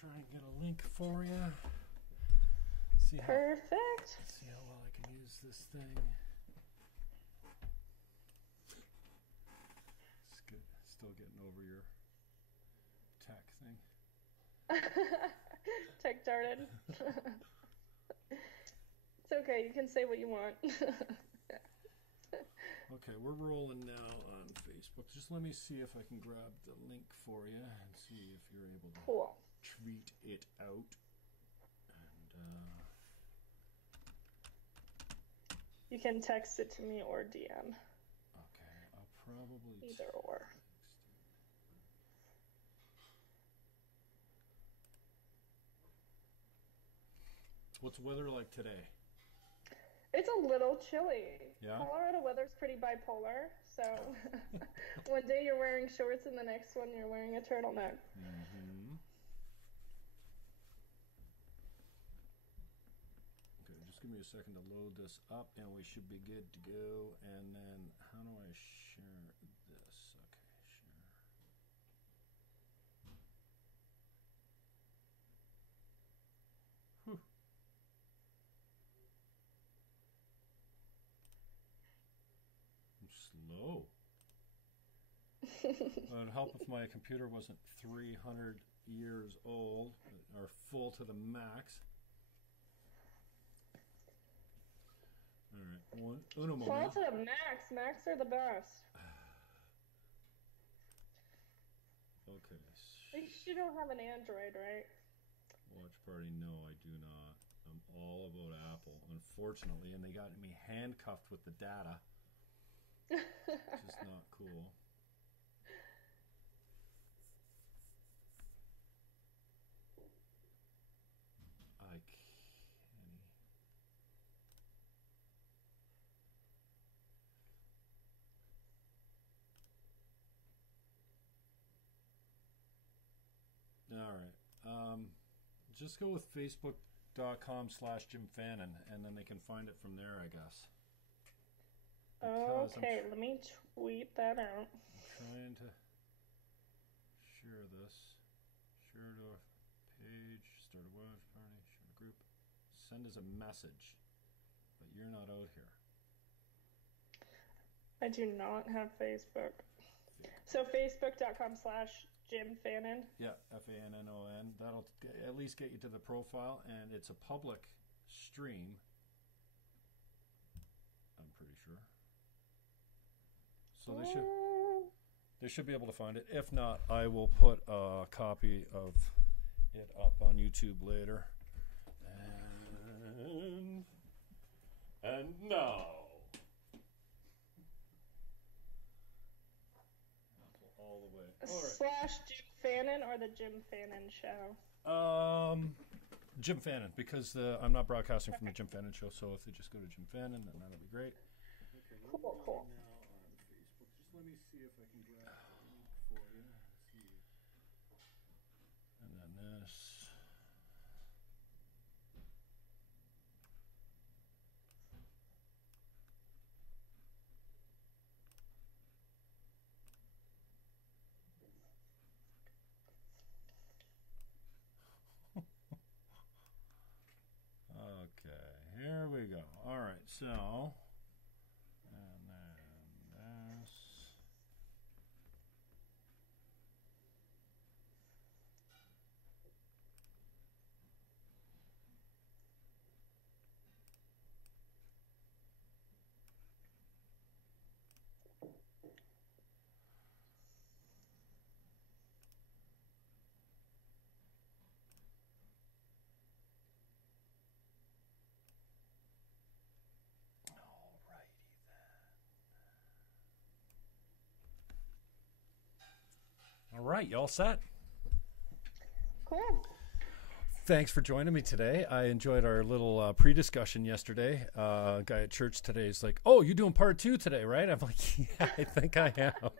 try and get a link for you. Perfect. See how well I can use this thing. Still getting over your tech thing. Tech darted. It's okay. You can say what you want. Okay, we're rolling now on Facebook. Just let me see if I can grab the link for you and see if you're able to tweet it out. And you can text it to me or DM. Okay, I'll probably either or. What's the weather like today? It's a little chilly. Yeah? Colorado weather's pretty bipolar, so one day you're wearing shorts and the next one you're wearing a turtleneck. Mm-hmm. Okay, just give me a second to load this up and we should be good to go. And then how do I share this? Okay, share. Whew. Slow. It would help if my computer wasn't 300 years old or full to the max. All right, uno moment. Full to the max. Max are the best. Okay. At least you don't have an Android, right? Watch party? No, I do not. I'm all about Apple, unfortunately, and they got me handcuffed with the data. Just not cool. I can't. All right. Just go with facebook.com/Jim Fannon, and then they can find it from there, I guess. Okay, let me tweet that out. I'm trying to share this. Share to a page, start a watch party, share a group. Send as a message, but you're not out here. I do not have Facebook. So facebook.com/Jim Fannon. Yeah, Fannon. That'll at least get you to the profile, and it's a public stream. I'm pretty sure. So they should be able to find it. If not, I will put a copy of it up on YouTube later. And now. All the way. All right. /Jim Fannon or the Jim Fannon Show? Jim Fannon, because I'm not broadcasting from the Jim Fannon Show, so if they just go to Jim Fannon, then that'll be great. Okay, cool. Now on Facebook. Just let me see if I can grab the link for you. Let's see. And then this. Okay, here we go. All right, so, and then this. All right, you all set? Cool. Thanks for joining me today. I enjoyed our little pre-discussion yesterday. A guy at church today is like, "Oh, you're doing part 2 today, right?" I'm like, "Yeah, I think I am."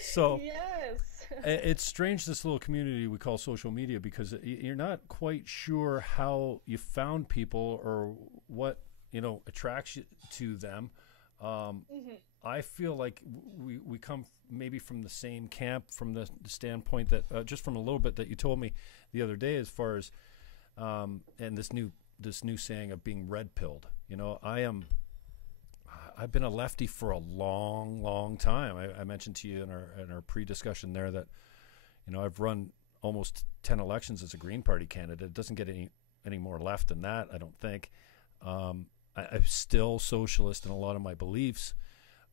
So yes, it's strange, this little community we call social media, because you're not quite sure how you found people or what attracts you to them. I feel like we come maybe from the same camp, from the standpoint that just from a little bit that you told me the other day, as far as and this new saying of being red pilled. You know, I've been a lefty for a long time. I mentioned to you in our pre-discussion there that, you know, I've run almost 10 elections as a Green Party candidate. It doesn't get any more left than that, I don't think. I'm still socialist in a lot of my beliefs.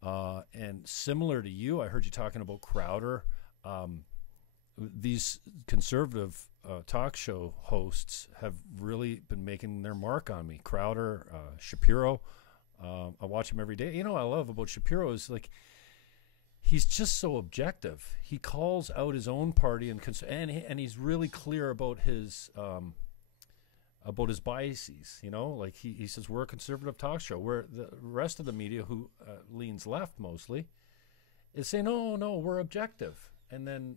And similar to you, I heard you talking about Crowder. These conservative talk show hosts have really been making their mark on me. Crowder, Shapiro. I watch him every day. You know what I love about Shapiro is, like, he's just so objective. He calls out his own party and he's really clear about his biases. You know, like he says, we're a conservative talk show, where the rest of the media, who leans left mostly, is saying, no, we're objective. And then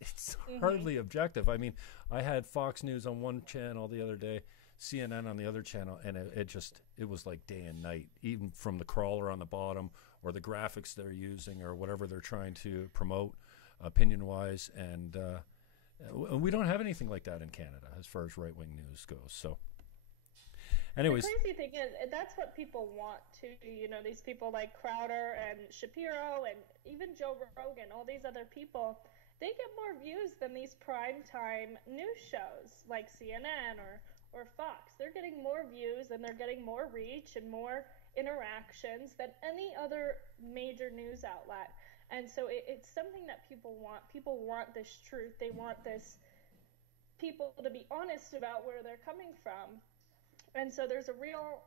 it's hardly objective. I mean, I had Fox News on one channel the other day, CNN on the other channel, and it was like day and night, even from the crawler on the bottom or the graphics they're using or whatever they're trying to promote opinion-wise. And we don't have anything like that in Canada as far as right-wing news goes. So anyways. The crazy thing is, that's what people want to, you know, these people like Crowder and Shapiro and even Joe Rogan, all these other people, they get more views than these primetime news shows like CNN or Fox. They're getting more views and they're getting more reach and more interactions than any other major news outlet. And so it's something that people want. People want this truth. They want this people to be honest about where they're coming from. And so there's a real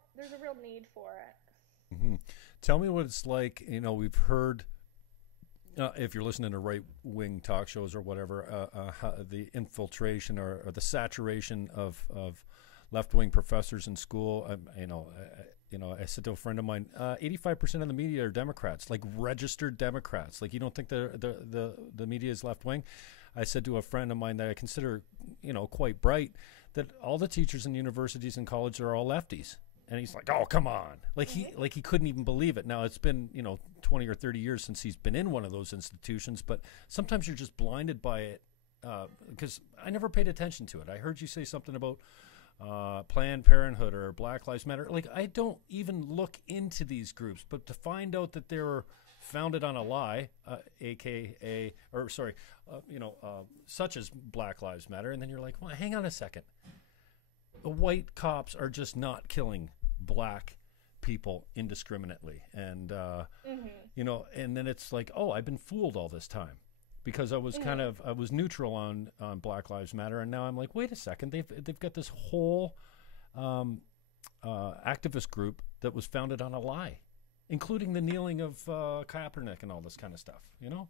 need for it. Mm-hmm. Tell me what it's like. You know, we've heard, if you're listening to right-wing talk shows or whatever, the infiltration or the saturation of left-wing professors in school. I said to a friend of mine, 85% of the media are Democrats, like registered Democrats. Like, you don't think the media is left-wing? I said to a friend of mine that I consider, you know, quite bright, that all the teachers in universities and colleges are all lefties. And he's like, "Oh, come on!" Like he couldn't even believe it. Now it's been 20 or 30 years since he's been in one of those institutions, but sometimes you're just blinded by it because I never paid attention to it. I heard you say something about Planned Parenthood or Black Lives Matter. Like, I don't even look into these groups, but to find out that they were founded on a lie, such as Black Lives Matter, and then you're like, well, hang on a second. White cops are just not killing black people indiscriminately. And, and then it's like, oh, I've been fooled all this time because I was I was neutral on Black Lives Matter. And now I'm like, wait a second, they've got this whole activist group that was founded on a lie, including the kneeling of Kaepernick and all this kind of stuff, you know?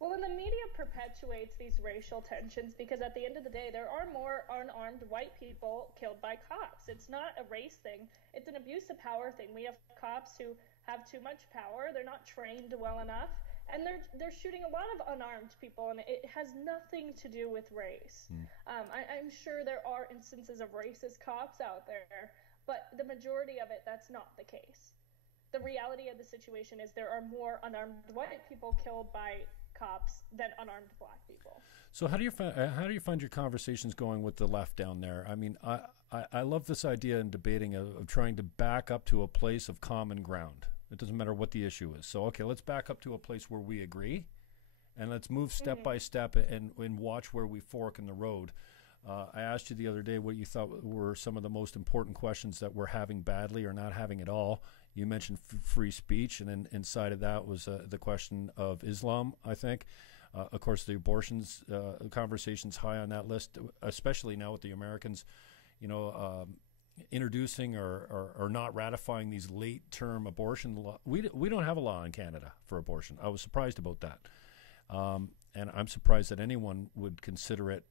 Well, and the media perpetuates these racial tensions because at the end of the day, there are more unarmed white people killed by cops. It's not a race thing. It's an abuse of power thing. We have cops who have too much power. They're not trained well enough. And they're shooting a lot of unarmed people, and it has nothing to do with race. I'm sure there are instances of racist cops out there, but the majority of it, that's not the case. The reality of the situation is there are more unarmed white people killed by cops than unarmed black people. So how do you find your conversations going with the left down there? I mean, I love this idea in debating of trying to back up to a place of common ground. It doesn't matter what the issue is. So, okay, let's back up to a place where we agree, and let's move step by step and watch where we fork in the road. I asked you the other day what you thought were some of the most important questions that we're having badly or not having at all. You mentioned free speech, and then inside of that was the question of Islam, I think. Of course, the abortions conversation's high on that list, especially now with the Americans, introducing or not ratifying these late-term abortion laws. We don't have a law in Canada for abortion. I was surprised about that. And I'm surprised that anyone would consider it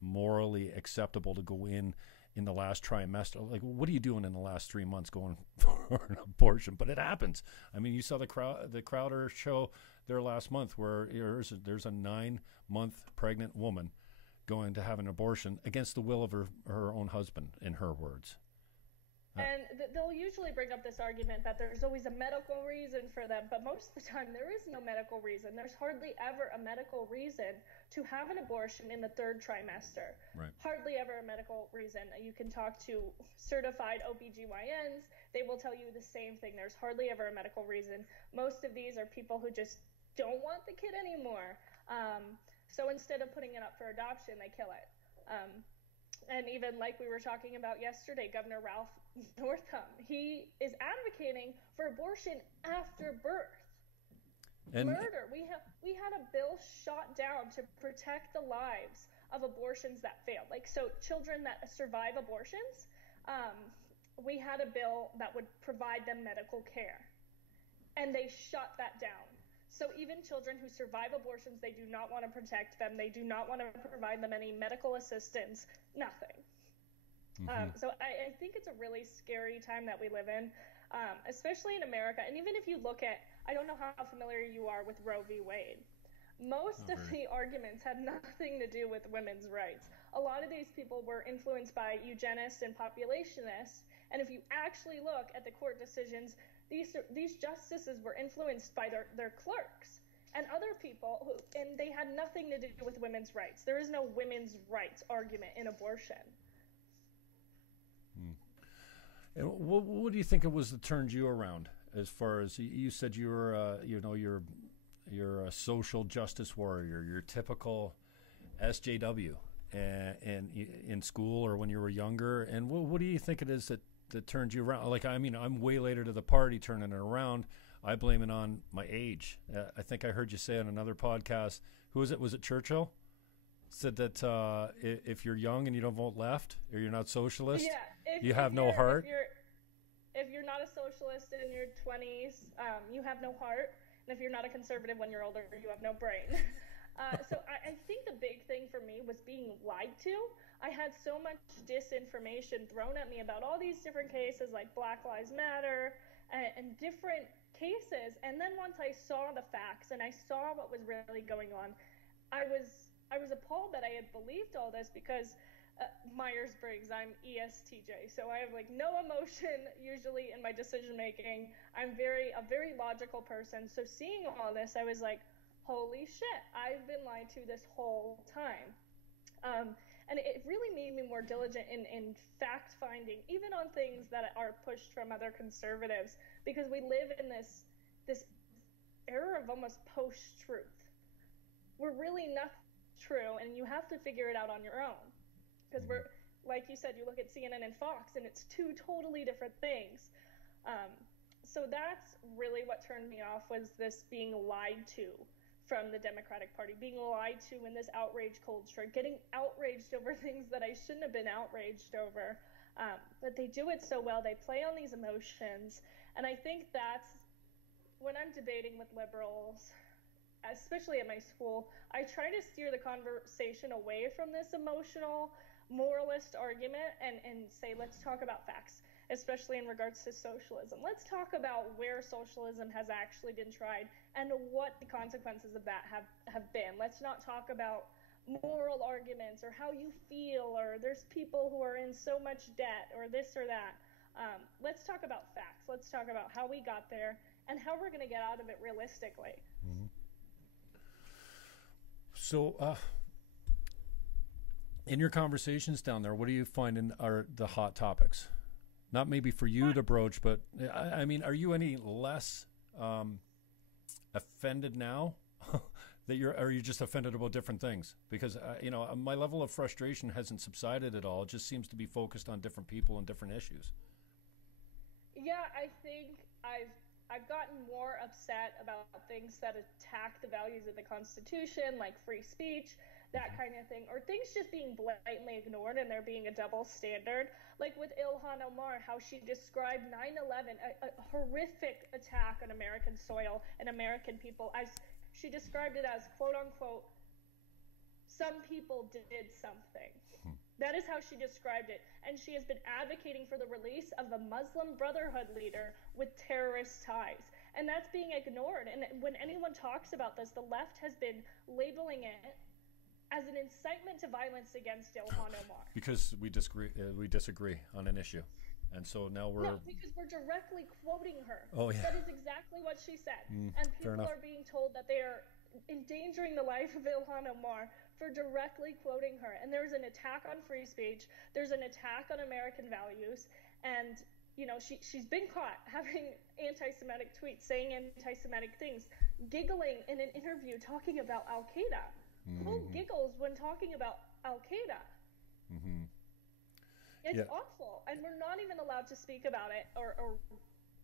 morally acceptable to go in the last trimester. Like, what are you doing in the last 3 months going for an abortion? But it happens. I mean, you saw the Crowder show there last month where there's a 9-month pregnant woman going to have an abortion against the will of her own husband, in her words. And they'll usually bring up this argument that there's always a medical reason for them, but most of the time there is no medical reason. There's hardly ever a medical reason to have an abortion in the third trimester. Right. Hardly ever a medical reason. You can talk to certified OBGYNs. They will tell you the same thing. There's hardly ever a medical reason. Most of these are people who just don't want the kid anymore. So instead of putting it up for adoption, they kill it. And even like we were talking about yesterday, Governor Ralph Northam, he is advocating for abortion after birth. And murder. We had a bill shot down to protect the lives of abortions that failed. Like, so children that survive abortions, we had a bill that would provide them medical care. And they shut that down. So even children who survive abortions, they do not want to protect them. They do not want to provide them any medical assistance, nothing. So I think it's a really scary time that we live in, especially in America. And even if you look at, I don't know how familiar you are with Roe v. Wade. Most of the arguments had nothing to do with women's rights. A lot of these people were influenced by eugenists and populationists. And if you actually look at the court decisions, these justices were influenced by their clerks and other people, and they had nothing to do with women's rights. There is no women's rights argument in abortion. And what do you think it was that turned you around? As far as you said, you were, you're a social justice warrior. You're typical SJW, and in school or when you were younger. And what do you think it is that turned you around? Like, I mean, I'm way later to the party turning it around. I blame it on my age. I think I heard you say on another podcast, who was it? Was it Churchill? Said that if you're young and you don't vote left, or you're not socialist, you have no heart. If you're not a socialist in your 20s, you have no heart. And if you're not a conservative when you're older, you have no brain. So I think the big thing for me was being lied to. I had so much disinformation thrown at me about all these different cases, like Black Lives Matter and different cases. And then once I saw the facts and I saw what was really going on, I was appalled that I had believed all this, because Myers-Briggs, I'm ESTJ, so I have like no emotion usually in my decision making. I'm a very logical person. So seeing all this, I was like, holy shit, I've been lied to this whole time. And it really made me more diligent in fact finding, even on things that are pushed from other conservatives, because we live in this era of almost post-truth. We're really not true, and you have to figure it out on your own. Because we're, like you said, you look at CNN and Fox, and it's two totally different things. So that's really what turned me off, was this being lied to from the Democratic Party, being lied to in this outrage culture, getting outraged over things that I shouldn't have been outraged over. But they do it so well. They play on these emotions. And I think that's when I'm debating with liberals, especially at my school, I try to steer the conversation away from this emotional moralist argument and say, let's talk about facts, especially in regards to socialism. Let's talk about where socialism has actually been tried and what the consequences of that have been. Let's not talk about moral arguments or how you feel, or there's people who are in so much debt or this or that. Let's talk about facts. Let's talk about how we got there and how we're going to get out of it realistically. Mm-hmm. So, in your conversations down there, what do you find are the hot topics? Not maybe for you to broach, but I mean, are you any less offended now are you just offended about different things? Because my level of frustration hasn't subsided at all. It just seems to be focused on different people and different issues. Yeah, I think I've gotten more upset about things that attack the values of the Constitution, like free speech, that kind of thing, or things just being blatantly ignored and there being a double standard, like with Ilhan Omar, how she described 9/11, a horrific attack on American soil and American people, as she described it as, quote unquote, some people did something. That is how she described it. And she has been advocating for the release of the Muslim Brotherhood leader with terrorist ties. And that's being ignored. And when anyone talks about this, the left has been labeling it as an incitement to violence against Ilhan Omar. Because we disagree on an issue. And so now we're... No, because we're directly quoting her. Oh, yeah. That is exactly what she said. And people are being told that they are endangering the life of Ilhan Omar for directly quoting her. And there's an attack on free speech. There's an attack on American values. And, you know, she's been caught having anti-Semitic tweets, saying anti-Semitic things, giggling in an interview talking about Al-Qaeda. Who giggles when talking about Al-Qaeda? It's awful, and we're not even allowed to speak about it, or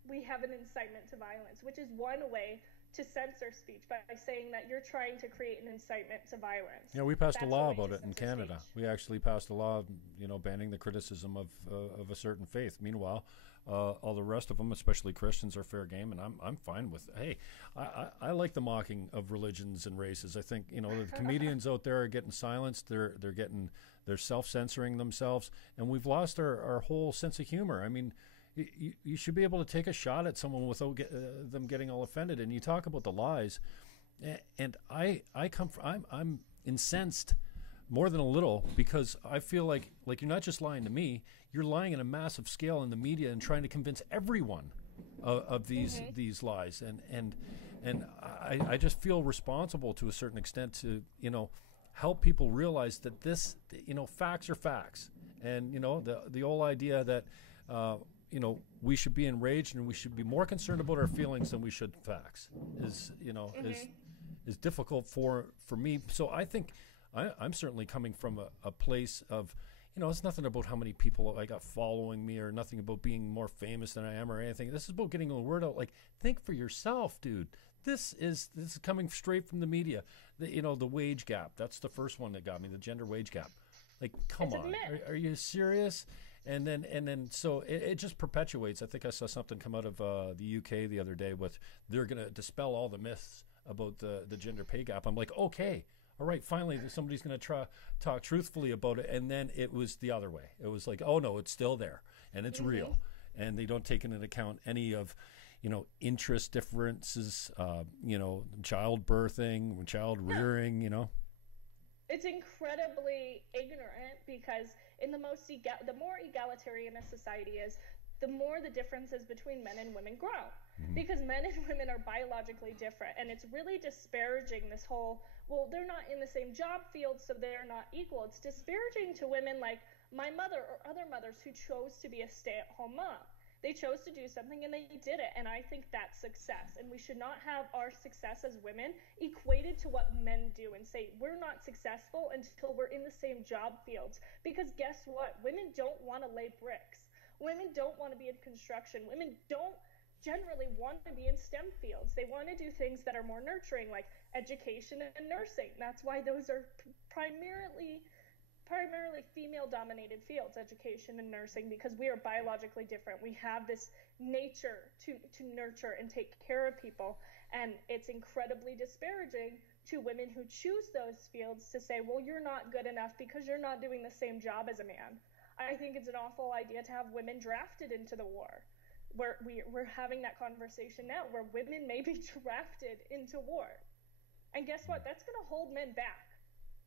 we have an incitement to violence, which is one way to censor speech, by saying that you're trying to create an incitement to violence. Yeah, we passed a law about it in Canada. We actually passed a law, you know, banning the criticism of a certain faith. Meanwhile, all the rest of them, especially Christians, are fair game, and I'm fine with. Hey, I like the mocking of religions and races. I think, you know, the comedians out there are getting silenced. They're self-censoring themselves, and we've lost our whole sense of humor. I mean, you should be able to take a shot at someone without them getting all offended. And you talk about the lies, and I'm incensed more than a little, because I feel like you're not just lying to me, you're lying on a massive scale in the media and trying to convince everyone of these lies. And I just feel responsible to a certain extent to, you know, help people realize that this, you know, facts are facts. And, you know, the whole idea that, you know, we should be enraged and we should be more concerned about our feelings than we should facts is, you know, is difficult for me. So I think I'm certainly coming from a place of, you know, it's nothing about how many people I got following me, or nothing about being more famous than I am or anything. This is about getting the word out. Like, think for yourself, dude. This is coming straight from the media. You know, the wage gap. That's the first one that got me, the gender wage gap. Like, come on, are you serious? And then so it just perpetuates. I think I saw something come out of the UK the other day with they're going to dispel all the myths about the gender pay gap. I'm like, okay, all right, finally somebody's going to talk truthfully about it. And then it was the other way. It was like, oh no, it's still there and it's real, and they don't take into account any of, you know, interest differences, you know, childbirthing, child rearing, you know. It's incredibly ignorant, because in the more egalitarian a society is, the more the differences between men and women grow. Because men and women are biologically different, and it's really disparaging this whole, well, they're not in the same job field, so they're not equal. It's disparaging to women like my mother or other mothers who chose to be a stay-at-home mom. They chose to do something and they did it, and I think that's success. And we should not have our success as women equated to what men do and say we're not successful until we're in the same job fields. Because guess what? Women don't want to lay bricks. Women don't want to be in construction. Women don't generally want to be in STEM fields. They want to do things that are more nurturing, like education and nursing. That's why those are primarily female-dominated fields, education and nursing, because we are biologically different. We have this nature to nurture and take care of people, and it's incredibly disparaging to women who choose those fields to say, well, you're not good enough because you're not doing the same job as a man. I think it's an awful idea to have women drafted into the war. We're having that conversation now, where women may be drafted into war. And guess what? That's going to hold men back.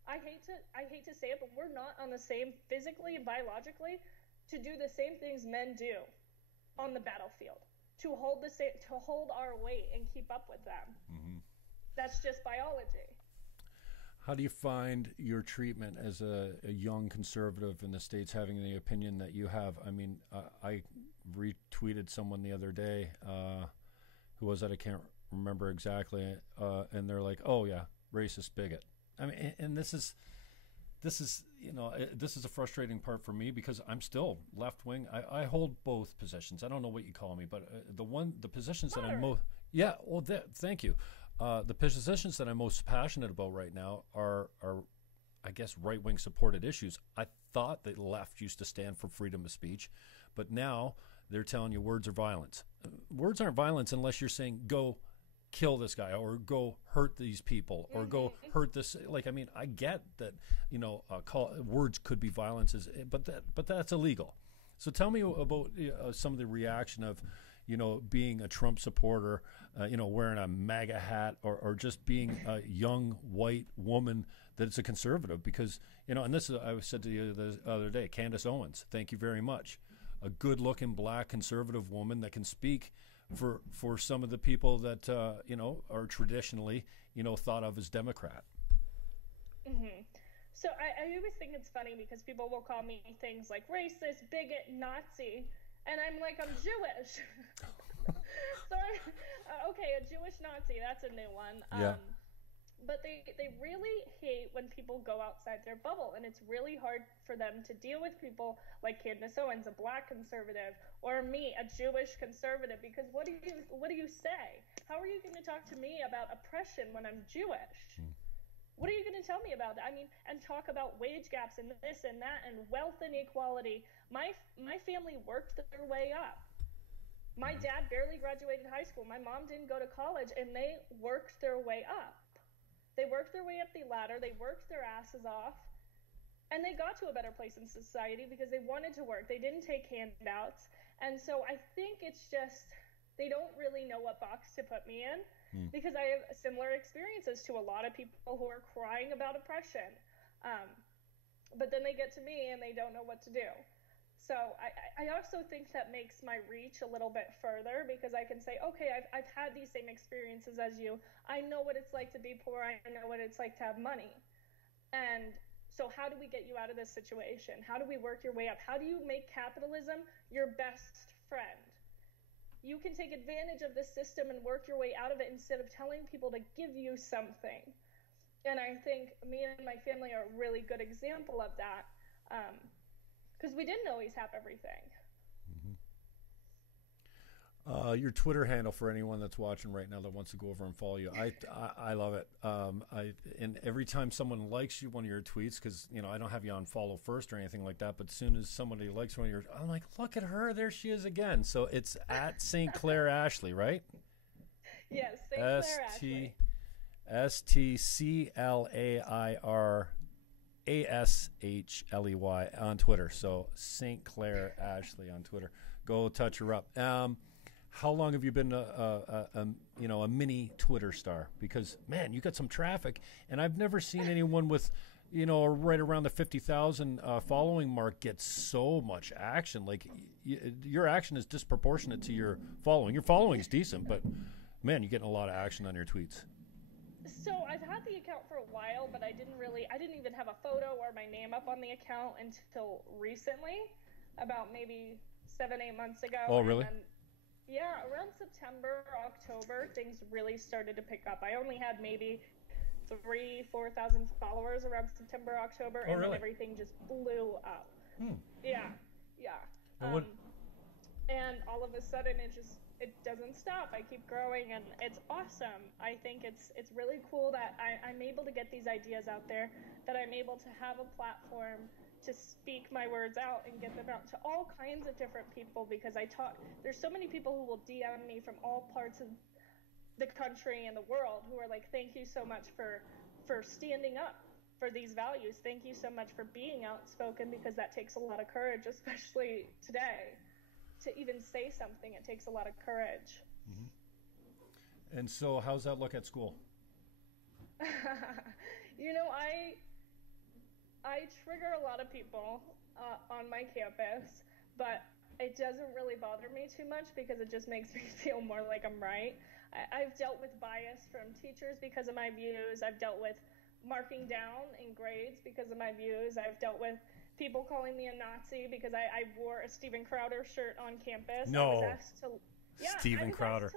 I hate to say it, but we're not on the same, physically and biologically, to do the same things men do on the battlefield, to hold our weight and keep up with them. That's just biology. How do you find your treatment as a young conservative in the States, having the opinion that you have? I mean, I retweeted someone the other day, who was that? I can't remember exactly, and they're like, oh yeah, racist bigot. I mean, and this is, you know, this is a frustrating part for me, because I'm still left wing. I hold both positions. I don't know what you call me, but the positions that I'm most, thank you. The positions that I'm most passionate about right now are I guess, right wing supported issues. I thought the left used to stand for freedom of speech, but now they're telling you words are violence. Words aren't violence unless you're saying go kill this guy, or go hurt these people, or go hurt this. Like, I mean, I get that, you know, words could be violence, but that's illegal. So tell me about some of the reaction of, you know, being a Trump supporter, you know, wearing a MAGA hat, or just being a young white woman that's a conservative. Because, you know, and this is, I said to you the other day, Candace Owens, thank you very much. a good-looking black conservative woman that can speak for some of the people that are traditionally thought of as Democrat. Mm-hmm. So I always think it's funny because people will call me things like racist, bigot, Nazi, and I'm like, I'm Jewish. So okay, a Jewish Nazi, that's a new one. Yeah. But they really hate when people go outside their bubble, and it's really hard for them to deal with people like Candace Owens, a black conservative, or me, a Jewish conservative, because what do you say? How are you going to talk to me about oppression when I'm Jewish? What are you going to tell me about that? I mean, and talk about wage gaps and this and that and wealth inequality. My family worked their way up. My dad barely graduated high school. My mom didn't go to college, and they worked their way up. They worked their way up the ladder. They worked their asses off, and they got to a better place in society because they wanted to work. They didn't take handouts. And so I think it's just they don't really know what box to put me in. Because I have similar experiences to a lot of people who are crying about oppression. But then they get to me and they don't know what to do. So I also think that makes my reach a little bit further because I can say, okay, I've had these same experiences as you. I know what it's like to be poor. I know what it's like to have money. And so how do we get you out of this situation? How do we work your way up? How do you make capitalism your best friend? You can take advantage of this system and work your way out of it instead of telling people to give you something. And I think me and my family are a really good example of that because we didn't always have everything. Your Twitter handle for anyone that's watching right now that wants to go over and follow you. I love it. And every time someone likes you, one of your tweets, because I don't have you on follow first or anything like that, but as soon as somebody likes one of your, I'm like, look at her, there she is again. So it's at StClair Ashley, right? Yes, StClair Ashley. StClair on Twitter. So StClair Ashley on Twitter. Go touch her up. How long have you been a mini Twitter star? Because man, you got some traffic, and I've never seen anyone with right around the 50,000 following mark get so much action. Like your action is disproportionate to your following. Your following is decent, but man, you're getting a lot of action on your tweets. So I've had the account for a while, but I didn't even have a photo or my name up on the account until recently, about maybe 7-8 months ago. Oh, really? And yeah, around September, October, things really started to pick up. I only had maybe 3,000-4,000 followers around September, October, and really? then everything just blew up. Yeah. And all of a sudden, it doesn't stop. I keep growing, and it's awesome. I think it's really cool that I'm able to get these ideas out there, that I'm able to have a platform to speak my words out and get them out to all kinds of different people, because there's so many people who will DM me from all parts of the country and the world who are like, thank you so much for standing up for these values. Thank you so much for being outspoken, because that takes a lot of courage, especially today. To even say something, it takes a lot of courage. And so how's that look at school? I trigger a lot of people on my campus, but it doesn't really bother me too much because it just makes me feel more like I'm right. I've dealt with bias from teachers because of my views. I've dealt with marking down in grades because of my views. I've dealt with people calling me a Nazi because I wore a Steven Crowder shirt on campus. No. I was asked to, Steven Crowder.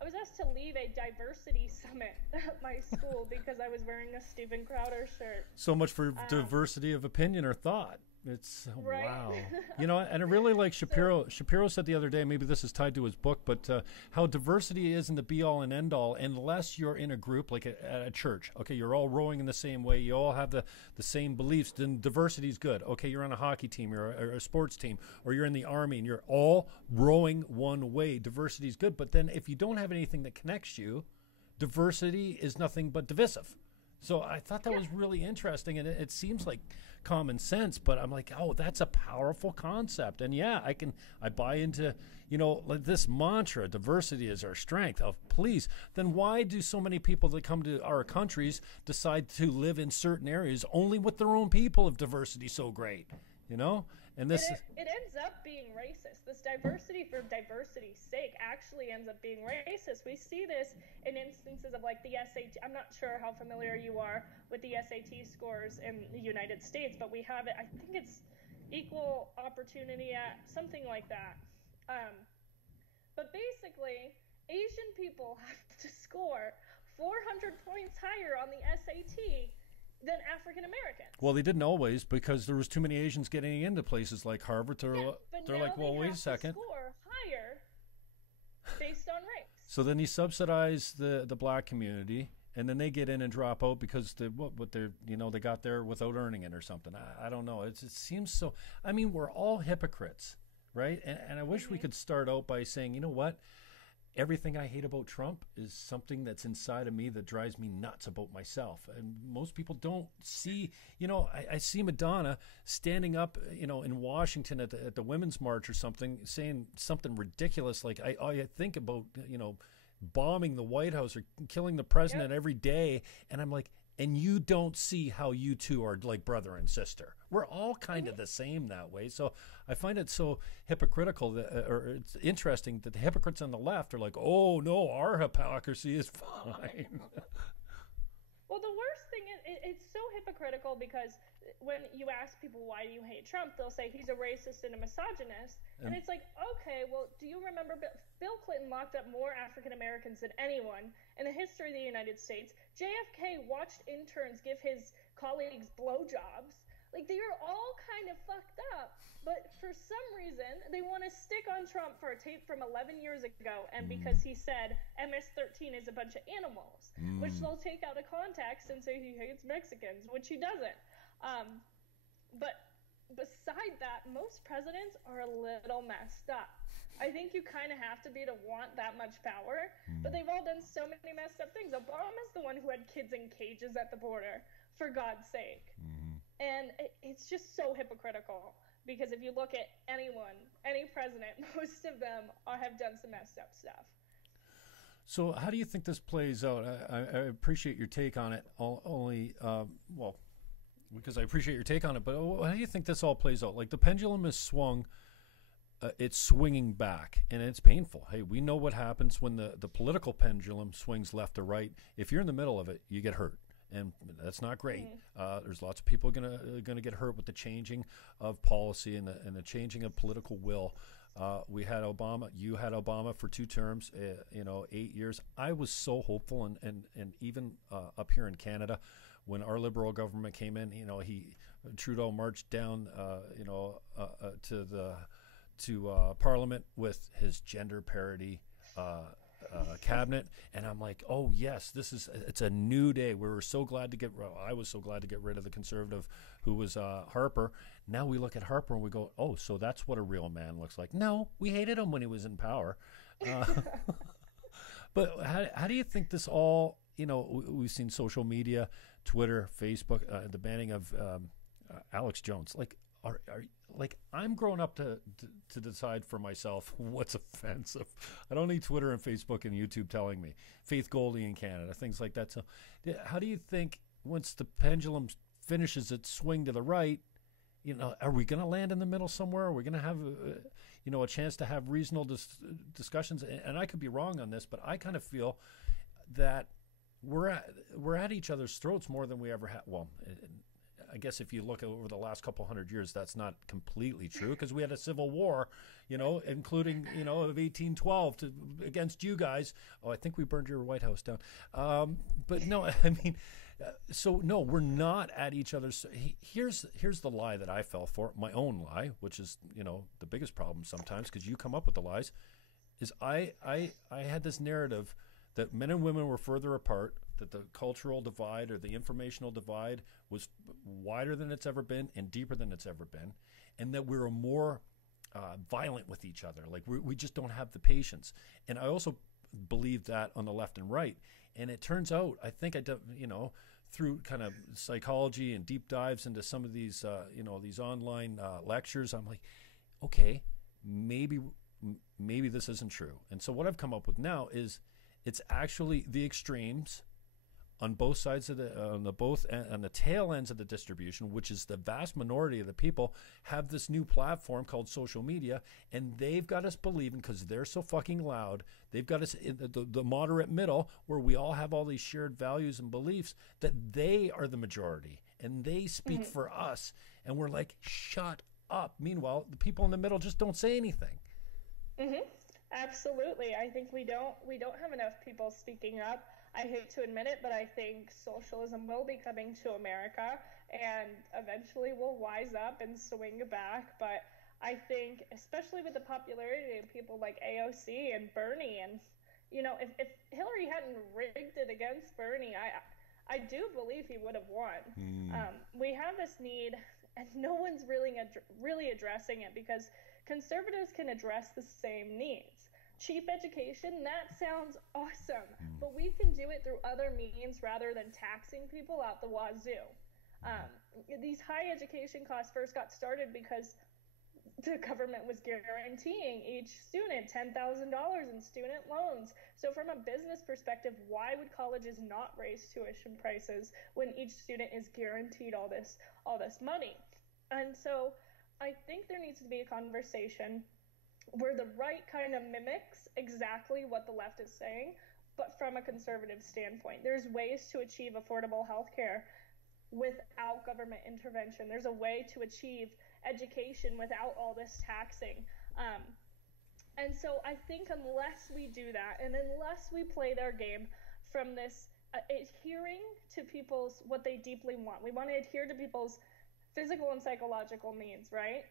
I was asked to leave a diversity summit at my school because I was wearing a Steven Crowder shirt. So much for diversity of opinion or thought. It's right? Wow. And I really like Shapiro. Shapiro said the other day, maybe this is tied to his book, but how diversity isn't the be all and end all unless you're in a group like at a church. Okay, you're all rowing in the same way. You all have the same beliefs. Then diversity is good. Okay, you're on a hockey team, you're a sports team, or you're in the army, and you're all rowing one way. Diversity is good. But then if you don't have anything that connects you, diversity is nothing but divisive. So I thought that was really interesting, and it seems like common sense, but I'm like, oh, that's a powerful concept. And yeah, I buy into, like this mantra, diversity is our strength. Oh, please, then why do so many people that come to our countries decide to live in certain areas only with their own people if diversity is so great? And this it ends up being racist. This diversity for diversity's sake actually ends up being racist. We see this in instances of like the SAT. I'm not sure how familiar you are with the SAT scores in the United States, but we have it. I think it's equal opportunity at something like that. But basically, Asian people have to score 400 points higher on the SAT than African Americans. Well, they didn't always, because there was too many Asians getting into places like Harvard. They're like, well, wait a second. Score higher based on race. So then you subsidize the black community, and then they get in and drop out because they got there without earning it or something. I don't know. It seems so. I mean, we're all hypocrites, right? And I wish we could start out by saying, you know what? Everything I hate about Trump is something that's inside of me that drives me nuts about myself. And most people don't see, I see Madonna standing up, in Washington at the Women's March or something, saying something ridiculous. Like I think about, bombing the White House or killing the president every day. And I'm like, and you don't see how you two are like brother and sister. We're all kind of the same that way. So I find it so hypocritical or it's interesting that the hypocrites on the left are like, oh no, our hypocrisy is fine. Well, the worst thing is it's so hypocritical because when you ask people why do you hate Trump, they'll say he's a racist and a misogynist. And it's like, okay, well, do you remember Bill Clinton locked up more African Americans than anyone in the history of the United States? JFK watched interns give his colleagues blowjobs. Like, they are all kind of fucked up. But for some reason, they want to stick on Trump for a tape from 11 years ago, and because he said MS-13 is a bunch of animals, which they'll take out of context and say he hates Mexicans, which he doesn't. But beside that, most presidents are a little messed up. I think you kind of have to be to want that much power, but they've all done so many messed up things. Obama's the one who had kids in cages at the border, for God's sake. And it's just so hypocritical, because if you look at any president, most of them have done some messed up stuff. So how do you think this plays out? I appreciate your take on it, because I appreciate your take on it, but how do you think this all plays out? Like, the pendulum is swung, it's swinging back, and it's painful. Hey, we know what happens when the political pendulum swings left or right. If you're in the middle of it, you get hurt, and that's not great. There's lots of people gonna get hurt with the changing of policy and the changing of political will. We had Obama. You had Obama for 2 terms, 8 years. I was so hopeful, and even up here in Canada, when our Liberal government came in, Trudeau marched down, to Parliament with his gender parity cabinet, and I'm like, oh yes, it's a new day. I was so glad to get rid of the Conservative who was Harper. Now we look at Harper and we go, oh, so that's what a real man looks like. No, we hated him when he was in power. But how do you think this all? We've seen social media, Twitter, Facebook, the banning of Alex Jones. Like, I'm grown up to decide for myself what's offensive. I don't need Twitter and Facebook and YouTube telling me. Faith Goldie in Canada, things like that. So how do you think once the pendulum finishes its swing to the right, are we going to land in the middle somewhere? Are we going to have a chance to have reasonable discussions? And I could be wrong on this, but I kind of feel that we're at each other's throats more than we ever had. Well, I guess if you look over the last couple hundred years, that's not completely true, because we had a civil war, including, of 1812 against you guys. Oh, I think we burned your White House down. But no, I mean, so no, we're not at each other's. Here's the lie that I fell for, my own lie, which is, the biggest problem sometimes, because you come up with the lies, is I had this narrative that men and women were further apart, that the cultural divide or the informational divide was wider than it's ever been and deeper than it's ever been, and that we were more violent with each other. Like, we just don't have the patience. And I also believe that on the left and right. And it turns out, I think through kind of psychology and deep dives into some of these, these online lectures, I'm like, okay, maybe this isn't true. And so what I've come up with now is it's actually the extremes on both sides of on the tail ends of the distribution, which is the vast minority of the people, have this new platform called social media, and they've got us believing, because they're so fucking loud, they've got us in the moderate middle, where we all have all these shared values and beliefs, that they are the majority and they speak for us, and we're like, shut up. Meanwhile, the people in the middle just don't say anything. Absolutely. I think we don't have enough people speaking up. I hate to admit it, but I think socialism will be coming to America, and eventually we'll wise up and swing back. But I think, especially with the popularity of people like AOC and Bernie, and if Hillary hadn't rigged it against Bernie, I do believe he would have won. We have this need, and no one's really addressing it, because conservatives can address the same needs. Cheap education, that sounds awesome, but we can do it through other means rather than taxing people out the wazoo. These high education costs first got started because the government was guaranteeing each student $10,000 in student loans. So from a business perspective, why would colleges not raise tuition prices when each student is guaranteed all this money? And so I think there needs to be a conversation where the right kind of mimics exactly what the left is saying, but from a conservative standpoint. There's ways to achieve affordable health care without government intervention. There's a way to achieve education without all this taxing. And so I think unless we do that, and unless we play their game from this adhering to people's, what they deeply want, we want to adhere to people's physical and psychological needs, right?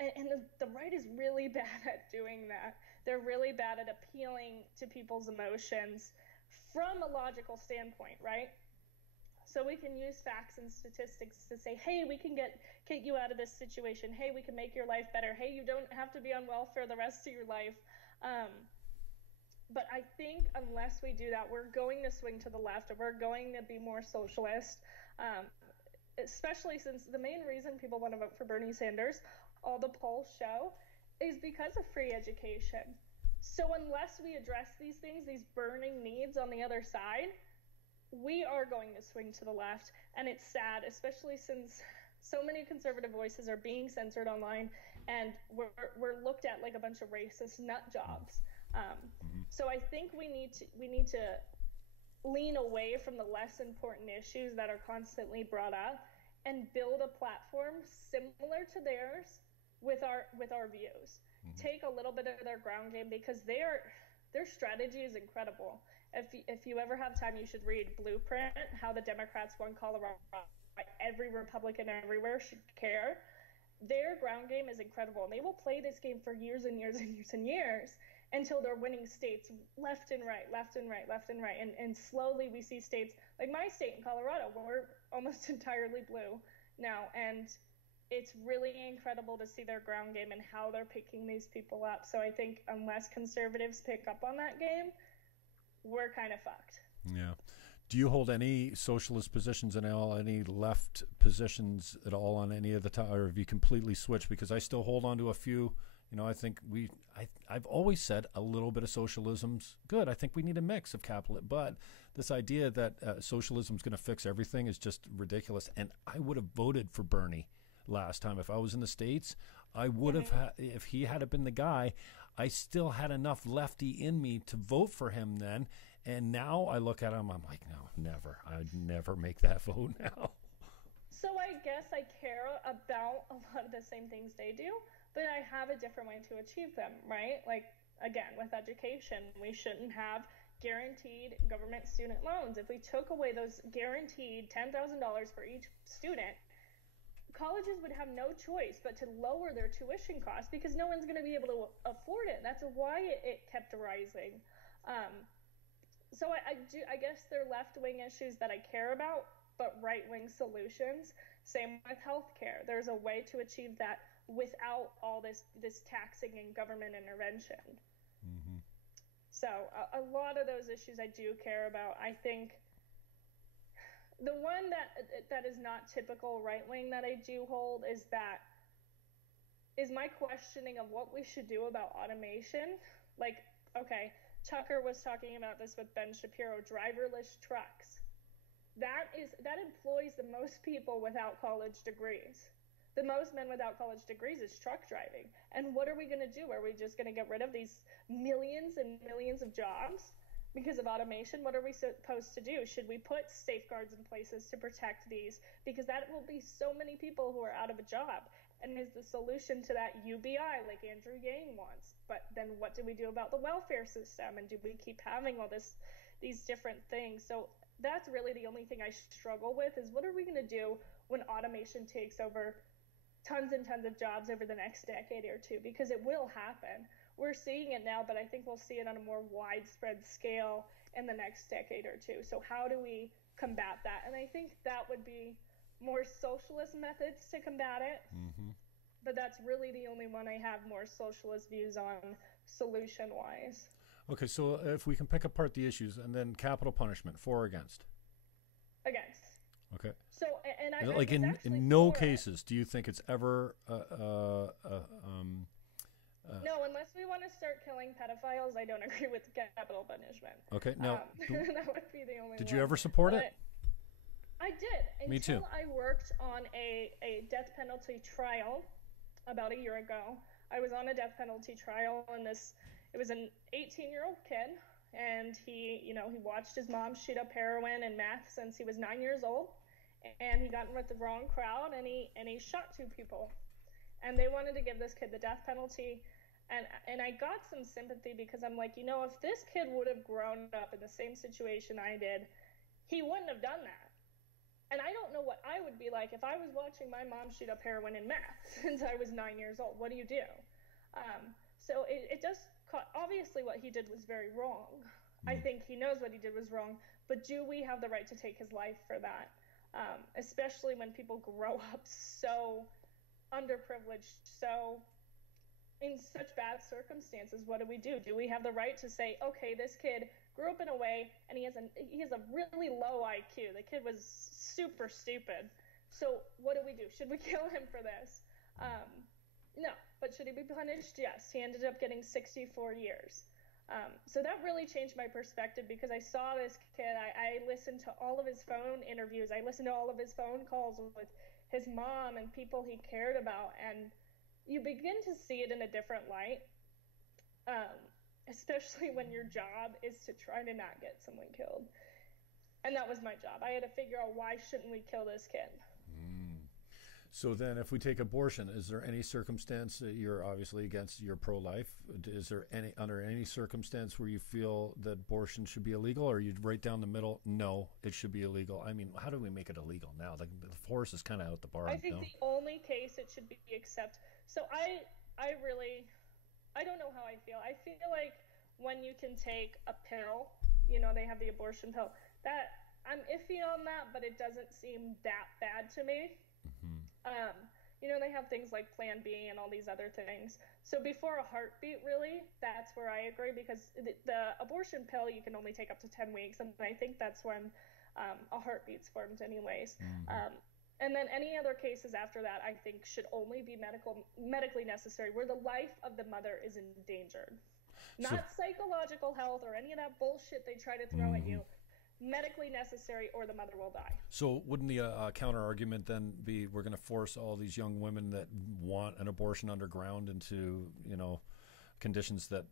And the right is really bad at doing that. They're really bad at appealing to people's emotions from a logical standpoint, right? So we can use facts and statistics to say, hey, we can get you out of this situation. Hey, we can make your life better. Hey, you don't have to be on welfare the rest of your life. But I think unless we do that, we're going to swing to the left, or we're going to be more socialist, especially since the main reason people want to vote for Bernie Sanders, all the polls show, is because of free education. So unless we address these things, these burning needs on the other side, we are going to swing to the left. And it's sad, especially since so many conservative voices are being censored online, and we're looked at like a bunch of racist nut jobs. So I think we need to lean away from the less important issues that are constantly brought up and build a platform similar to theirs with our views. Take a little bit of their ground game, because their strategy is incredible. If you ever have time, you should read Blueprint, How the Democrats Won Colorado. Every Republican everywhere should care. Their ground game is incredible, and they will play this game for years and years and years and years until they're winning states left and right. And slowly we see states like my state in Colorado, where we're almost entirely blue now. And it's really incredible to see their ground game and how they're picking these people up. So I think unless conservatives pick up on that game, we're kind of fucked. Yeah. Do you hold any socialist positions at all, any left positions at all on any of the time, or have you completely switched? Because I still hold on to a few. I think I've always said a little bit of socialism's good. I think we need a mix of capitalism, but this idea that socialism's going to fix everything is just ridiculous. And I would have voted for Bernie last time if I was in the States. I would have, if he had been the guy. I still had enough lefty in me to vote for him then. And now I look at him, I'm like, no, never. I'd never make that vote now. So I guess I care about a lot of the same things they do, but I have a different way to achieve them, right? Like, again, with education, we shouldn't have guaranteed government student loans. If we took away those guaranteed $10,000 for each student, colleges would have no choice but to lower their tuition costs, because no one's going to be able to afford it. That's why it kept rising. So I guess they're left-wing issues that I care about, but right-wing solutions. Same with healthcare. There's a way to achieve that without all this taxing and government intervention. So a lot of those issues I do care about. I think the one that is not typical right-wing that I do hold is my questioning of what we should do about automation. Like, okay, Tucker was talking about this with Ben Shapiro, driverless trucks. That employs the most people without college degrees. The most men without college degrees is truck driving. And what are we going to do? Are we just going to get rid of these millions and millions of jobs because of automation? What are we supposed to do? Should we put safeguards in places to protect these? Because that will be so many people who are out of a job. And is the solution to that UBI, like Andrew Yang wants? But then what do we do about the welfare system? And do we keep having all these different things? So that's really the only thing I struggle with, is what are we going to do when automation takes over tons and tons of jobs over the next decade or two? Because it will happen. We're seeing it now, but I think we'll see it on a more widespread scale in the next decade or two. So how do we combat that? And I think that would be more socialist methods to combat it. Mm-hmm. But that's really the only one I have more socialist views on solution-wise. Okay, so if we can pick apart the issues, and then capital punishment, for or against? Against. Okay. So, and I like in no cases do you think it's ever no, unless we want to start killing pedophiles, I don't agree with capital punishment. Okay, now that would be the only. Did you ever support it? I did. Me too. Until I worked on a death penalty trial about a year ago. I was on a death penalty trial, and it was an 18-year-old kid, and he watched his mom shoot up heroin and meth since he was 9 years old. And he got in with the wrong crowd, and he shot 2 people. And they wanted to give this kid the death penalty. And I got some sympathy, because I'm like, if this kid would have grown up in the same situation I did, he wouldn't have done that. And I don't know what I would be like if I was watching my mom shoot up heroin and meth since I was 9 years old. What do you do? So it does, obviously what he did was very wrong. I think he knows what he did was wrong, but do we have the right to take his life for that? Especially when people grow up so underprivileged, so in such bad circumstances. What do we do? Do we have the right to say, okay, this kid grew up in a way, and he has a really low IQ. The kid was super stupid. So what do we do? Should we kill him for this? No. But should he be punished? Yes. He ended up getting 64 years. So that really changed my perspective, because I saw this kid. I listened to all of his phone interviews. I listened to all of his phone calls with his mom and people he cared about. And you begin to see it in a different light, especially when your job is to try to not get someone killed. And that was my job. I had to figure out, why shouldn't we kill this kid? So then if we take abortion, is there any circumstance that you're obviously against, you're pro-life? Is there under any circumstance where you feel that abortion should be illegal, or are you right down the middle? No, it should be illegal. I mean, how do we make it illegal now? The force is kind of out the bar. I think the only case it should be so I don't know how I feel. I feel like when you can take a pill, they have the abortion pill, that I'm iffy on that, but it doesn't seem that bad to me. Mm-hmm. They have things like Plan B and all these other things. So before a heartbeat, really, that's where I agree, because the abortion pill you can only take up to 10 weeks, and I think that's when a heartbeat's formed anyways. Mm-hmm. And then any other cases after that, I think, should only be medically necessary, where the life of the mother is endangered. Not psychological health or any of that bullshit they try to throw at you. Medically necessary, or the mother will die. So wouldn't the counter argument then be, we're going to force all these young women that want an abortion underground into conditions that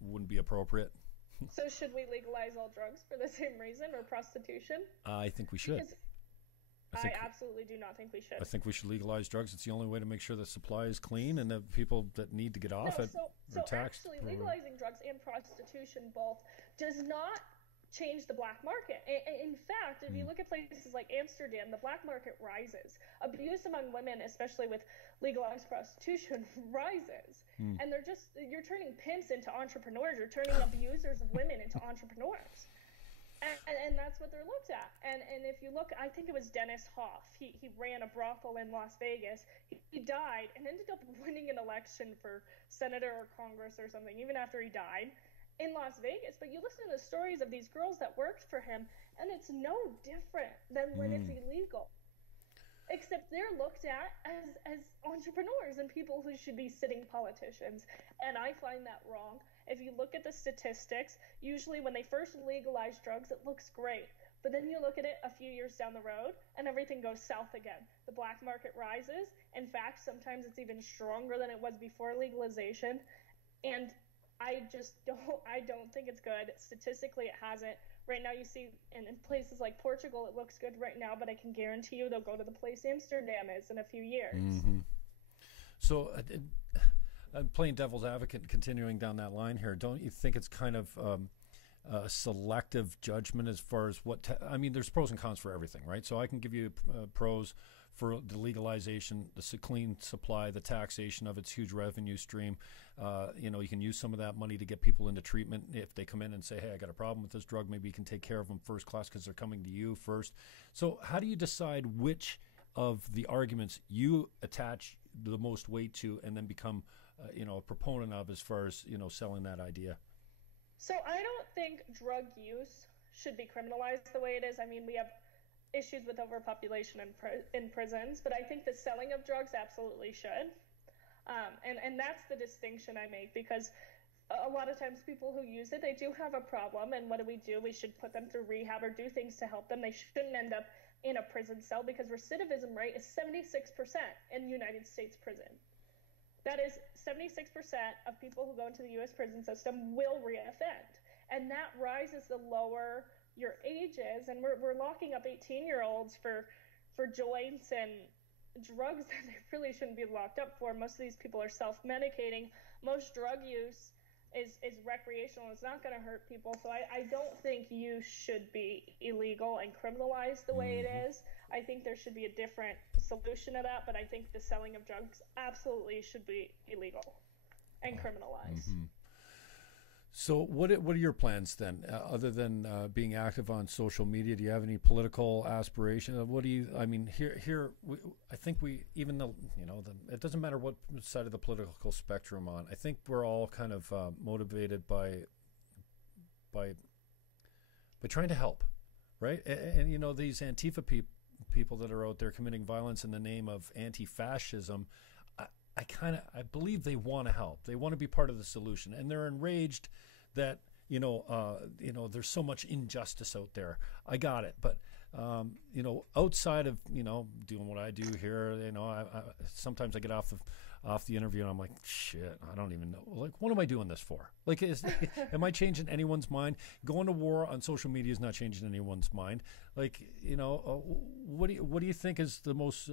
wouldn't be appropriate? So should we legalize all drugs for the same reason, or prostitution? I think we should. I absolutely do not think we should. I think we should legalize drugs. It's the only way to make sure the supply is clean, and the people that need to get off it are taxed. Actually, legalizing drugs and prostitution both does not change the black market. In fact, if you look at places like Amsterdam, the black market rises. Abuse among women, especially with legalized prostitution, rises. And you're turning pimps into entrepreneurs. You're turning abusers of women into entrepreneurs. And that's what they're looked at. And if you look, I think it was Dennis Hoff. He ran a brothel in Las Vegas. He died and ended up winning an election for senator or Congress or something, even after he died, in Las Vegas. But you listen to the stories of these girls that worked for him, and it's no different than when it's illegal. Except they're looked at as entrepreneurs and people who should be sitting politicians. And I find that wrong. If you look at the statistics, usually when they first legalize drugs, it looks great. But then you look at it a few years down the road and everything goes south again. The black market rises. In fact, sometimes it's even stronger than it was before legalization. And I don't think it's good. Statistically, it hasn't. Right now you see in places like Portugal, it looks good right now, but I can guarantee you they'll go to the place Amsterdam is in a few years. Mm-hmm. So I'm playing devil's advocate, continuing down that line here. Don't you think it's kind of selective judgment as far as what I mean, there's pros and cons for everything, right? So I can give you pros for the legalization, the clean supply, the taxation of its huge revenue stream. You can use some of that money to get people into treatment. If they come in and say, hey, I got a problem with this drug, maybe you can take care of them first class because they're coming to you first. So how do you decide which of the arguments you attach the most weight to and then become a proponent of as far as selling that idea? So I don't think drug use should be criminalized the way it is. I mean, we have issues with overpopulation in prisons, but I think the selling of drugs absolutely should. And that's the distinction I make, because a lot of times people who use it, they do have a problem, and what do? We should put them through rehab or do things to help them. They shouldn't end up in a prison cell, because recidivism rate is 76% in United States prison. That is 76% of people who go into the U.S. prison system will reoffend. And that rises the lower your age is. And we're locking up 18-year-olds for joints and drugs that they really shouldn't be locked up for. Most of these people are self-medicating. Most drug use is recreational. It's not going to hurt people. So I don't think use should be illegal and criminalized the way it is. I think there should be a different solution to that, but I think the selling of drugs absolutely should be illegal and criminalized. Mm-hmm. So what are your plans then, other than being active on social media? Do you have any political aspiration? I think even though, it doesn't matter what side of the political spectrum on, I think we're all kind of motivated by trying to help, right? And these Antifa people that are out there committing violence in the name of anti-fascism, I believe they want to help. They want to be part of the solution, and they're enraged that there's so much injustice out there. I got it, but outside of doing what I do here, I sometimes I get off the interview and I'm like, shit, I don't even know. Like, what am I doing this for? Like, am I changing anyone's mind? Going to war on social media is not changing anyone's mind. Like, what do you think is the most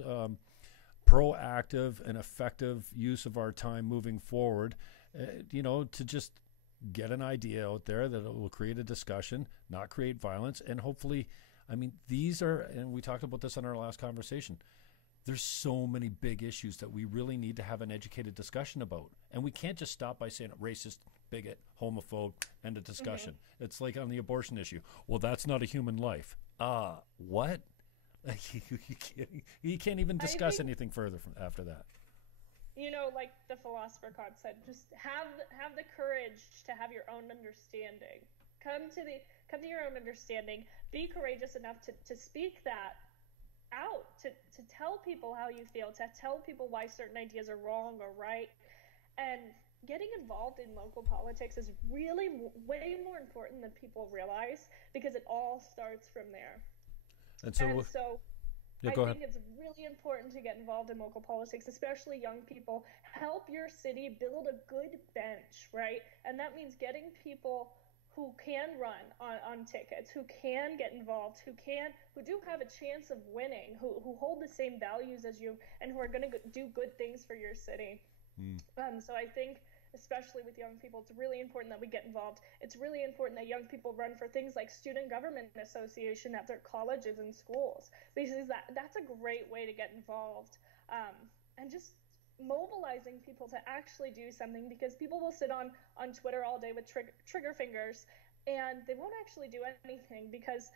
proactive and effective use of our time moving forward? To just get an idea out there that will create a discussion, not create violence, and hopefully, these are, and we talked about this in our last conversation, there's so many big issues that we really need to have an educated discussion about. And we can't just stop by saying racist, bigot, homophobe, end of discussion. Mm-hmm. It's like on the abortion issue. Well, that's not a human life. What? You can't even discuss anything further after that. Like the philosopher Kant said, just have the courage to have your own understanding. Come to your own understanding. Be courageous enough to speak that out, to tell people how you feel, to tell people why certain ideas are wrong or right. And getting involved in local politics is really way more important than people realize, because it all starts from there. And so I think it's really important to get involved in local politics, especially young people. Help your city build a good bench, right? And that means getting people who can run on tickets, who can get involved, who do have a chance of winning, who hold the same values as you, and who are going to do good things for your city. So I think, especially with young people, it's really important that we get involved. It's really important that young people run for things like student government association at their colleges and schools, because that's a great way to get involved. And just mobilizing people to actually do something, because people will sit on Twitter all day with trigger fingers, and they won't actually do anything, because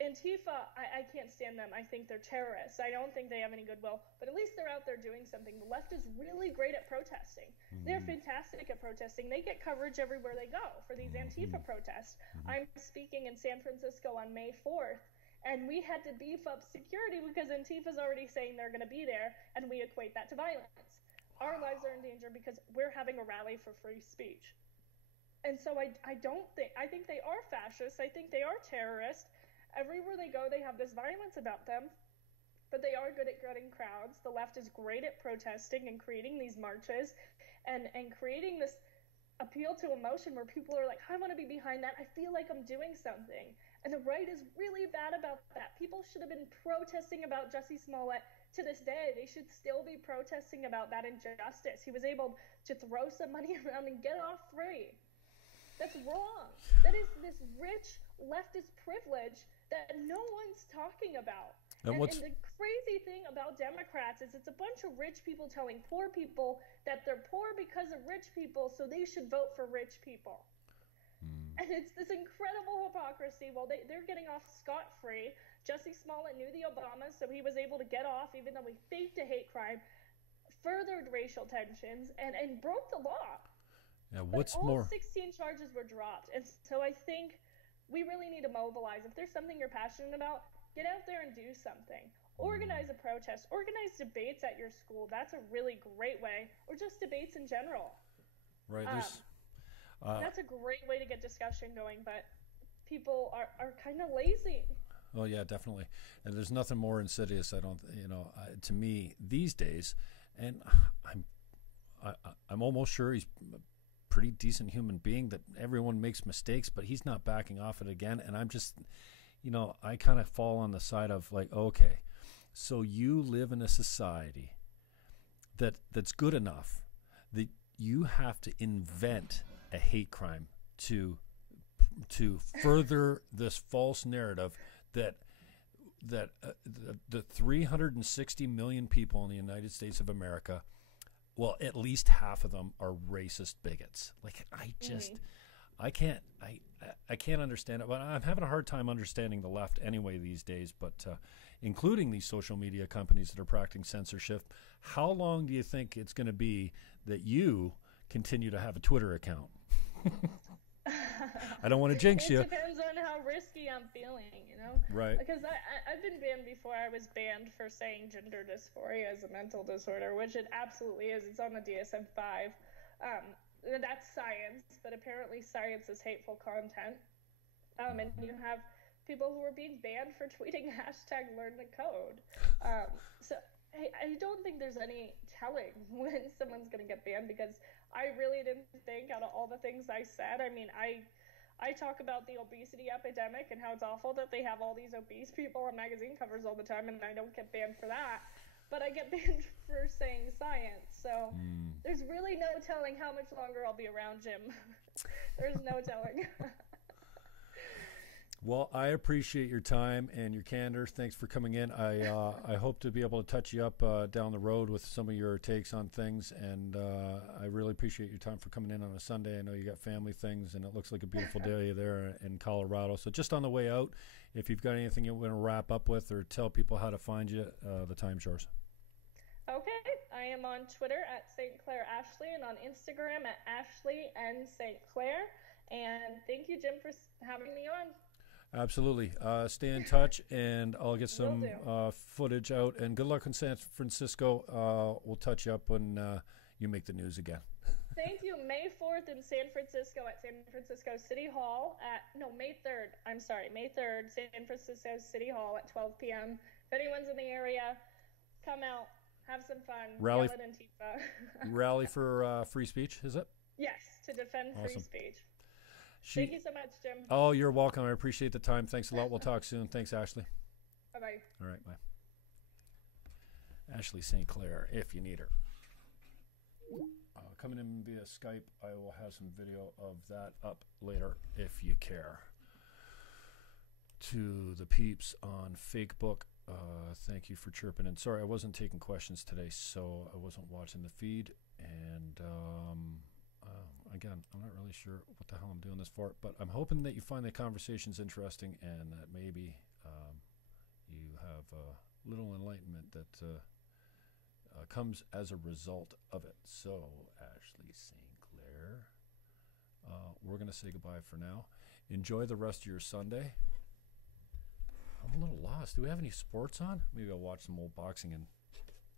Antifa, I can't stand them. I think they're terrorists. I don't think they have any goodwill, but at least they're out there doing something. The left is really great at protesting. They're fantastic at protesting. They get coverage everywhere they go for these Antifa protests. I'm speaking in San Francisco on May 4th, and we had to beef up security because Antifa's already saying they're going to be there, and we equate that to violence. Our lives are in danger because we're having a rally for free speech. And so I think they are fascists. I think they are terrorists. Everywhere they go, they have this violence about them, but they are good at getting crowds. The left is great at protesting and creating these marches and creating this appeal to emotion where people are like, I want to be behind that. I feel like I'm doing something. And the right is really bad about that. People should have been protesting about Jussie Smollett to this day. They should still be protesting about that injustice. He was able to throw some money around and get off free. That's wrong. That is this rich leftist privilege that no one's talking about. And the crazy thing about Democrats is it's a bunch of rich people telling poor people that they're poor because of rich people, so they should vote for rich people. And it's this incredible hypocrisy. Well, they're getting off scot-free. Jussie Smollett knew the Obamas, so he was able to get off, even though he faked a hate crime, furthered racial tensions, and broke the law. Yeah, but all 16 charges were dropped. And so I think we really need to mobilize. If there's something you're passionate about, get out there and do something. Organize a protest. Organize debates at your school. That's a really great way. Or just debates in general. Right. That's a great way to get discussion going, but people are kind of lazy. Oh, yeah, definitely. And there's nothing more insidious, to me these days. And I'm almost sure he's a pretty decent human being, that everyone makes mistakes, but he's not backing off it again. And I'm just... I kind of fall on the side of like, okay, so you live in a society that's good enough that you have to invent a hate crime to further this false narrative that the 360 million people in the United States of America, well, at least half of them are racist bigots. Like, I can't understand it, but I'm having a hard time understanding the left anyway these days, but including these social media companies that are practicing censorship. How long do you think it's going to be that you continue to have a Twitter account? I don't want to jinx you. It depends on how risky I'm feeling, Right. Because I've been banned before. I was banned for saying gender dysphoria is a mental disorder, which it absolutely is. It's on the DSM-5. That's science, but apparently science is hateful content. And you have people who are being banned for tweeting #LearnTheCode. So I don't think there's any telling when someone's going to get banned, because I really didn't think, out of all the things I said, I mean, I talk about the obesity epidemic and how it's awful that they have all these obese people on magazine covers all the time, and I don't get banned for that. But I get banned for saying science. So there's really no telling how much longer I'll be around, Jim. There's no telling. Well, I appreciate your time and your candor. Thanks for coming in. I hope to be able to touch you up down the road with some of your takes on things. And I really appreciate your time for coming in on a Sunday. I know you got family things, and it looks like a beautiful day there in Colorado. So just on the way out, if you've got anything you want to wrap up with or tell people how to find you, the time's yours. Okay, I am on Twitter at StClair Ashley and on Instagram at Ashley and StClair. And thank you, Jim, for having me on. Absolutely. Stay in touch, and I'll get some footage out. And good luck in San Francisco. We'll touch you up when you make the news again. Thank you. May 4th in San Francisco at San Francisco City Hall May 3rd. I'm sorry, May 3rd, San Francisco City Hall at 12 p.m. If anyone's in the area, come out. Have some fun. Rally, yell at Antifa. Rally for free speech, is it? Yes, to defend awesome. Free speech. Thank you so much, Jim. Oh, you're welcome. I appreciate the time. Thanks a lot. We'll talk soon. Thanks, Ashley. Bye-bye. All right, bye. Ashley StClair, if you need her. Coming in via Skype, I will have some video of that up later if you care. To the peeps on Facebook, thank you for chirping in. Sorry, I wasn't taking questions today, so I wasn't watching the feed. And again, I'm not really sure what the hell I'm doing this for, but I'm hoping that you find the conversations interesting and that maybe you have a little enlightenment that comes as a result of it. So, Ashley StClair, we're going to say goodbye for now. Enjoy the rest of your Sunday. I'm a little lost. Do we have any sports on? Maybe I'll watch some old boxing and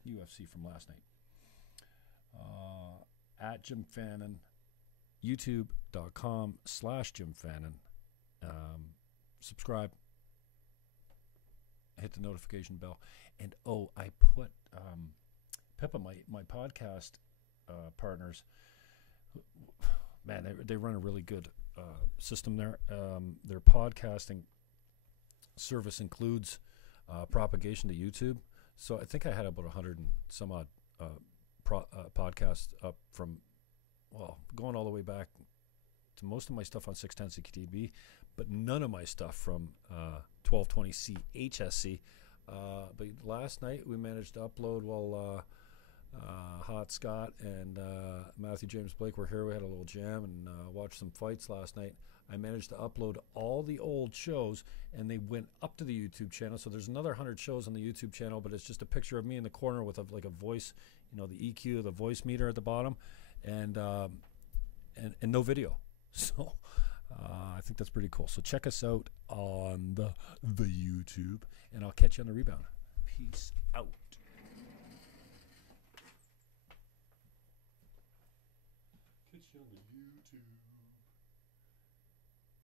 UFC from last night. At Jim Fannon youtube.com/Jim Fannon. Subscribe. Hit the notification bell. And I put Pippa, my podcast partners, man, they run a really good system there. Their podcasting service includes propagation to YouTube. So I think I had about 100 and some odd podcasts up from, going all the way back to most of my stuff on 610 CKTB, but none of my stuff from 1220C HSC. But last night we managed to upload while Hot Scott and Matthew James Blake were here. We had a little jam and watched some fights last night. I managed to upload all the old shows, and they went up to the YouTube channel. So there's another 100 shows on the YouTube channel, but it's just a picture of me in the corner with a voice, the EQ, the voice meter at the bottom, and no video. So I think that's pretty cool. So check us out on the YouTube, and I'll catch you on the rebound. Peace out.